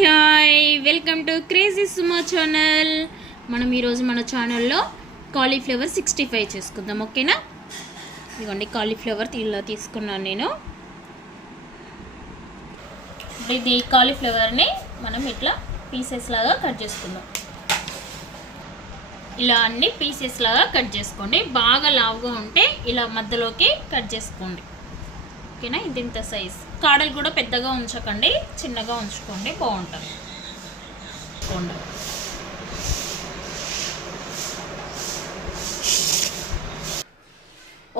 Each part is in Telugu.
Hi welcome to crazy Suma channel. మనం ఈరోజు మన ఛానల్లో కాలీఫ్లవర్ 65 చేసుకుందాం. ఓకేనా? ఇదిగోండి కాలీఫ్లవర్ ఇలా తీసుకున్నాను నేను. ఇది కాలీఫ్లవర్ని మనం ఇట్లా పీసెస్ లాగా కట్ చేసుకుందాం. ఇలా అన్ని పీసెస్ లాగా కట్ చేసుకోండి. బాగా లావుగా ఉంటే ఇలా మధ్యలోకి కట్ చేసుకోండి. ఓకేనా? ఇది ఇంత సైజ్. కాడలు కూడా పెద్దగా ఉంచకండి, చిన్నగా ఉంచుకోండి, బాగుంటుంది.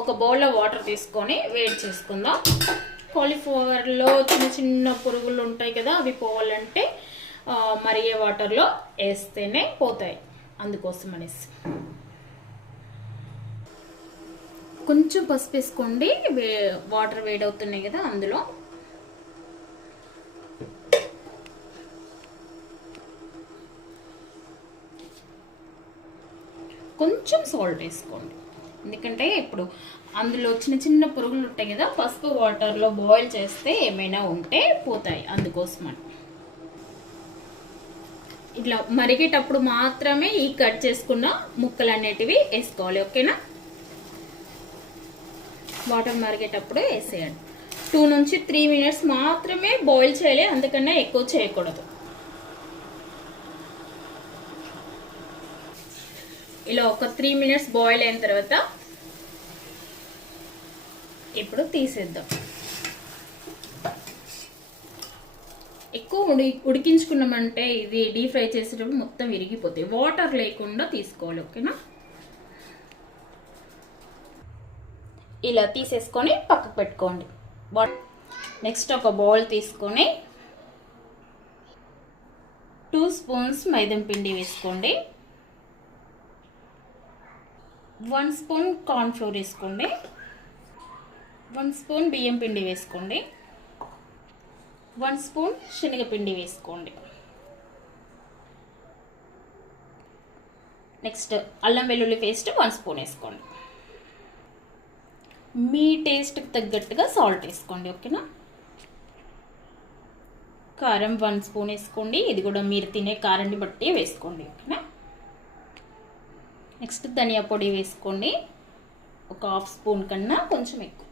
ఒక బౌల్లో వాటర్ తీసుకొని వేడి చేసుకుందాం. కాలీఫ్లవర్లో చిన్న చిన్న పురుగులు ఉంటాయి కదా, అవి పోవాలంటే మరిగే వాటర్లో వేస్తేనే పోతాయి. అందుకోసం అనేసి కొంచెం పసుపు వేసుకోండి. వాటర్ వేడవుతున్నాయి కదా, అందులో కొంచెం సాల్ట్ వేసుకోండి. ఎందుకంటే ఇప్పుడు అందులో చిన్న చిన్న పురుగులు ఉంటాయి కదా, పసుపు వాటర్లో బాయిల్ చేస్తే ఏమైనా ఉంటే పోతాయి. అందుకోసమని ఇట్లా మరిగేటప్పుడు మాత్రమే ఈ కట్ చేసుకున్న ముక్కలు అనేటివి వేసుకోవాలి. ఓకేనా? వాటర్ మరిగేటప్పుడు వేసేయండి. 2 నుంచి 3 మినిట్స్ మాత్రమే బాయిల్ చేయాలి, అందుకన్నా ఎక్కువ చేయకూడదు. ఇలా ఒక 3 మినిట్స్ బాయిల్ అయిన తర్వాత ఇప్పుడు తీసేద్దాం. ఎక్కువ ఉడికించుకున్నామంటే ఇది డీప్ ఫ్రై చేసేటప్పుడు మొత్తం విరిగిపోతాయి. వాటర్ లేకుండా తీసుకోవాలి. ఓకేనా? ఇలా తీసేసుకొని పక్కకు పెట్టుకోండి. నెక్స్ట్ ఒక బౌల్ తీసుకొని 2 స్పూన్స్ మైదా పిండి వేసుకోండి. 1 స్పూన్ కార్న్ ఫ్లోర్ వేసుకోండి. 1 స్పూన్ బియ్యం పిండి వేసుకోండి. 1 స్పూన్ శనగపిండి వేసుకోండి. నెక్స్ట్ అల్లం వెల్లుల్లి పేస్ట్ 1 స్పూన్ వేసుకోండి. మీ టేస్ట్కి తగ్గట్టుగా సాల్ట్ వేసుకోండి. ఓకేనా? కారం 1 స్పూన్ వేసుకోండి. ఇది కూడా మీరు తినే కారాన్ని బట్టి వేసుకోండి. ఓకేనా? నెక్స్ట్ ధనియా పొడి వేసుకోండి. ఒక 1/2 స్పూన్ కన్నా కొంచెం ఎక్కువ.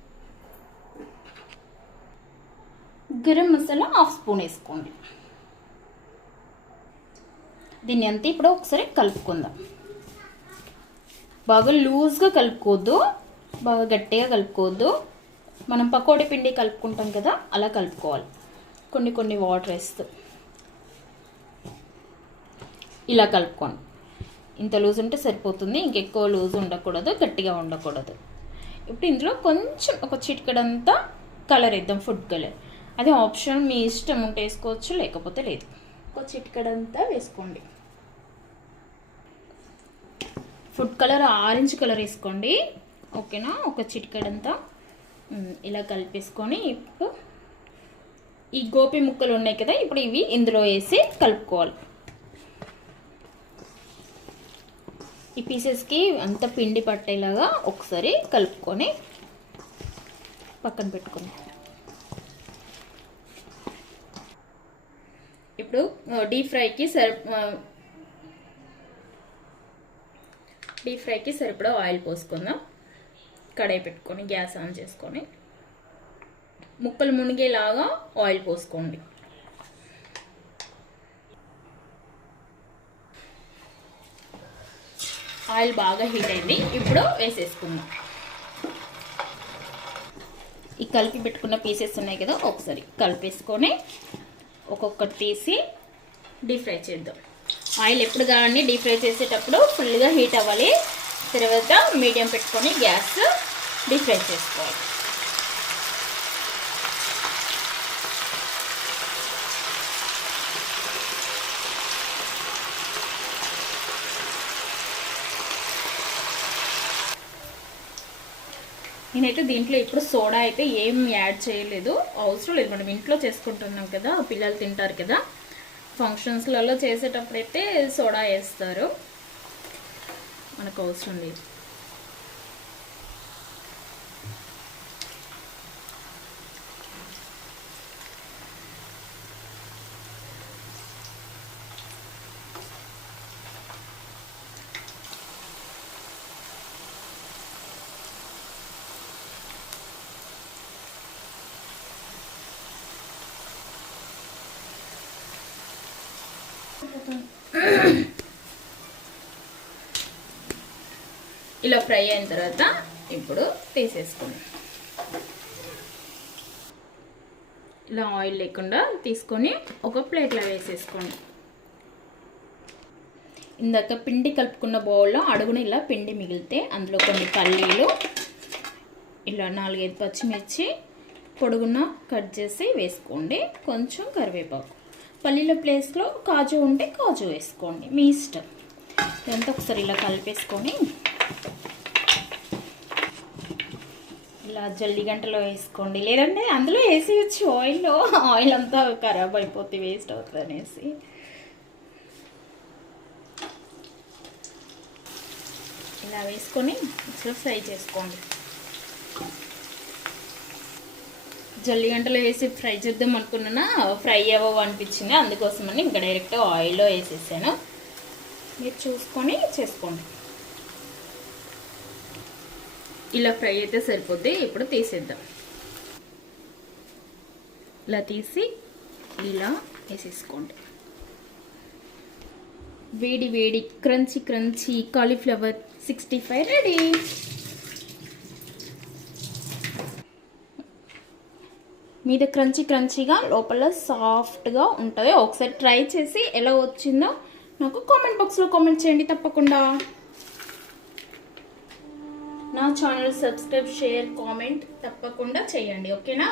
గరం మసాలా 1/2 స్పూన్ వేసుకోండి. దీన్ని అంతా ఇప్పుడు ఒకసారి కలుపుకుందాం. బాగా లూజ్గా కలుపుకోవద్దు, బాగా గట్టిగా కలుపుకోవద్దు. మనం పకోడీ పిండి కలుపుకుంటాం కదా, అలా కలుపుకోవాలి. కొన్ని వాటర్ వేస్తూ ఇలా కలుపుకోండి. ఇంత లూజ్ ఉంటే సరిపోతుంది, ఇంకెక్కువ లూజ్ ఉండకూడదు, గట్టిగా ఉండకూడదు. ఇప్పుడు ఇందులో కొంచెం ఒక చిటికెడంతా కలర్ వేద్దాం, ఫుడ్ కలర్. అది ఆప్షన్, మీ ఇష్టం ఉంటే వేసుకోవచ్చు, లేకపోతే లేదు. ఒక చిటికెడంతా వేసుకోండి. ఫుడ్ కలర్ ఆరెంజ్ కలర్ వేసుకోండి. ఓకేనా? ఒక చిటికెడంతా ఇలా కలిపేసుకొని ఇప్పుడు ఈ గోపి ముక్కలు ఉన్నాయి కదా, ఇప్పుడు ఇవి ఇందులో వేసి కలుపుకోవాలి. ఈ పీసెస్కి అంత పిండి పట్టేలాగా ఒకసారి కలుపుకొని పక్కన పెట్టుకోండి. ఇప్పుడు డీప్ ఫ్రైకి సరిపడా ఆయిల్ పోసుకుందాం. కడాయి పెట్టుకొని గ్యాస్ ఆన్ చేసుకొని ముక్కలు మునిగేలాగా ఆయిల్ పోసుకోండి. ఆయిల్ బాగా హీట్ అయింది. ఇప్పుడు వేసేసుకుందాం. ఈ కలిపి పెట్టుకున్న పీసెస్ ఉన్నాయి కదా, ఒకసారి కలిపేసుకొని ఒక్కొక్కటి తీసి డీప్ ఫ్రై చేద్దాం. ఆయిల్ ఎప్పుడు కానీ డీప్ ఫ్రై చేసేటప్పుడు ఫుల్గా హీట్ అవ్వాలి. తర్వాత మీడియం పెట్టుకొని గ్యాస్ డీప్ ఫ్రై చేసుకోవాలి. నేనైతే దీంట్లో ఇప్పుడు సోడా అయితే ఏం యాడ్ చేయలేదు, అవసరం లేదు. మనం ఇంట్లో చేసుకుంటున్నాం కదా, పిల్లలు తింటారు కదా. ఫంక్షన్స్లలో చేసేటప్పుడైతే సోడా వేస్తారు, మనకు అవసరం లేదు. ఇలా ఫ్రై అయిన తర్వాత ఇప్పుడు తీసేసుకోండి. ఇలా ఆయిల్ లేకుండా తీసుకొని ఒక ప్లేట్లో వేసేసుకోండి. ఇందాక పిండి కలుపుకున్న బౌల్లో అడుగున ఇలా పిండి మిగిలితే అందులో కొన్ని పల్లీలు, ఇలా 4-5 పచ్చిమిర్చి పొడుగున కట్ చేసి వేసుకోండి. కొంచెం కరివేపాకు, పల్లీల ప్లేస్లో కాజు ఉంటే కాజు వేసుకోండి, మీ ఇష్టం. ఇదంతా ఒకసారి ఇలా కలిపేసుకొని ఇలా జల్లి గంటలో వేసుకోండి, లేదంటే అందులో వేసేయచ్చు ఆయిల్లో. ఆయిల్ అంతా ఖరాబ్ అయిపోతే వేస్ట్ అవుతుంది అనేసి. ఇలా వేసుకొని ఒకసారి ఫ్రై చేసుకోండి. జల్లి గంటలో వేసి ఫ్రై చేద్దాం అనుకున్నా ఫ్రై అవ్వవు అనిపించింది, అందుకోసమని ఇంకా డైరెక్ట్ ఆయిల్లో వేసేసాను. మీరు చూసుకొని చేసుకోండి. ఇలా ఫ్రై అయితే సరిపోద్ది. ఇప్పుడు తీసేద్దాం. ఇలా తీసి ఇలా వేసేసుకోండి. వేడి వేడి క్రంచీ క్రంచీ కాలీఫ్లవర్ 65 రెడీ. మీద క్రంచీ క్రంచీగా, లోపల సాఫ్ట్గా ఉంటుంది. ఒకసారి ట్రై చేసి ఎలా వచ్చిందో నాకు కామెంట్ బాక్స్లో కామెంట్ చేయండి తప్పకుండా. నా ఛానల్ సబ్స్క్రైబ్, షేర్, కామెంట్ తప్పకుండా చేయండి. ఓకేనా?